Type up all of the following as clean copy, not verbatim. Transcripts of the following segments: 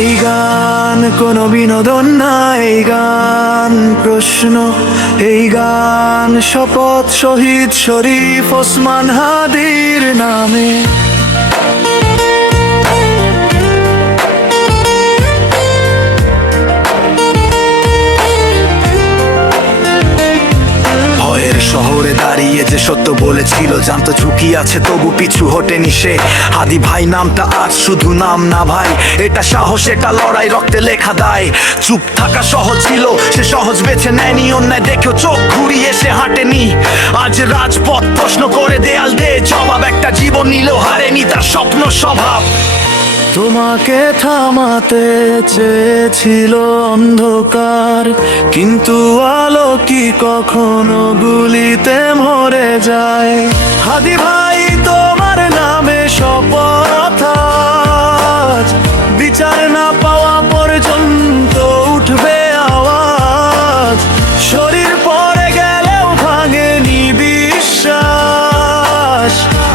এই গান কোনো বিনোদন না, এই গান প্রশ্ন, এই গান শপথ শহীদ শরীফ ওসমান হাদির নামে। শহরে দাঁড়িয়ে যে সত্য বলেছিল, জানতো ঝুঁকি আছে তবু পিছু হটেনি সে। হাদি ভাই নামটা আজ শুধু নাম না ভাই, এটা সাহস, এটা লড়াই, রক্তে লেখা দায়। চুপ থাকা সহজ ছিল, সে সহজ বেছে নেয়নি, অন্যায় দেখেও চোখ ঘুরিয়ে সে হাঁটেনি। আজ রাজপথ প্রশ্ন করে দেয়াল দে জবাব, একটা জীবন নিলেও হারেনি তার স্বপ্ন স্বভাব। তোমাকে থামাতে চেয়েছিল অন্ধকার, কিন্তু আলো কি কখনো গুলিতে মরে যায়? হাদি ভাই তোমার নামে শপথ, আজ বিচার না পাওয়া পর্যন্ত উঠবে আওয়াজ। শরীর পড়ে গেলেও ভাঙেনি বিশ্বাস,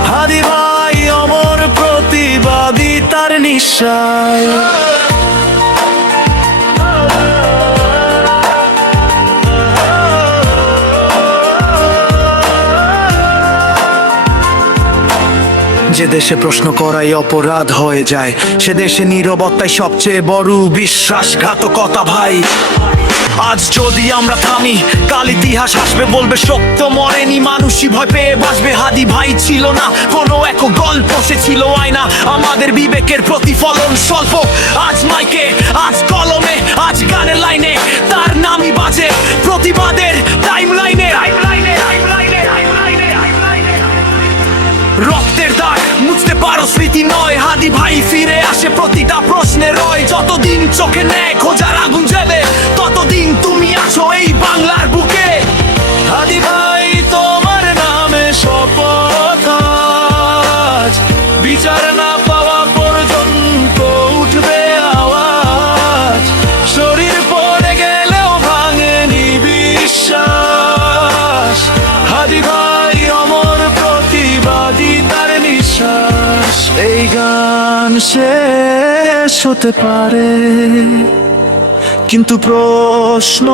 হাদি ভাই অমর প্রতিবাদী তার নিশ্চয়। যে দেশে প্রশ্ন করাই অপরাধ হয়ে যায়, সে দেশে নীরবতাই সবচেয়ে বড় বিশ্বাসঘাতকতা ভাই। আজ যদি আমরা থামি, কাল ইতিহাস হাসবে, বলবে সত্য মরেনি, মানুষই ভয় পেয়ে বাঁচবে। হাদি ভাই ছিল না কোনো এক গল্প, সে ছিল আয়না, আমাদের বিবেকের প্রতিফলন স্বল্প। আজ মাইকে, আজ কলমে, আজ গানের লাইনে তার নামই বাজে, প্রতিবাদের টাইম লাইনে। রক্তের দাগ মুছতে পারো স্মৃতি নয়, হাদি ভাই ফিরে আসে প্রতিটা প্রশ্নে রয়। যতদিন চোখে নেয় খোঁজার আগুন জ্বেলে, ততদিন তুমি আছো এই বাংলার বুকে। হাদি ভাই তোমার নামে শপথ, আজ বিচার না পাওয়া পর্যন্ত উঠবে আওয়াজ। শরীর পড়ে গেলেও ভাঙেনি বিশ্বাস, হাদি ভাই অমর প্রতিবাদী তার নিঃশ্বাস। এই গান শেষ হতে পারে, কিন্তু প্রশ্ন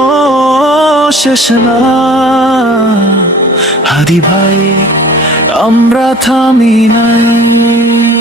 শেষ না। হাদি ভাই আমরা থামি নাই।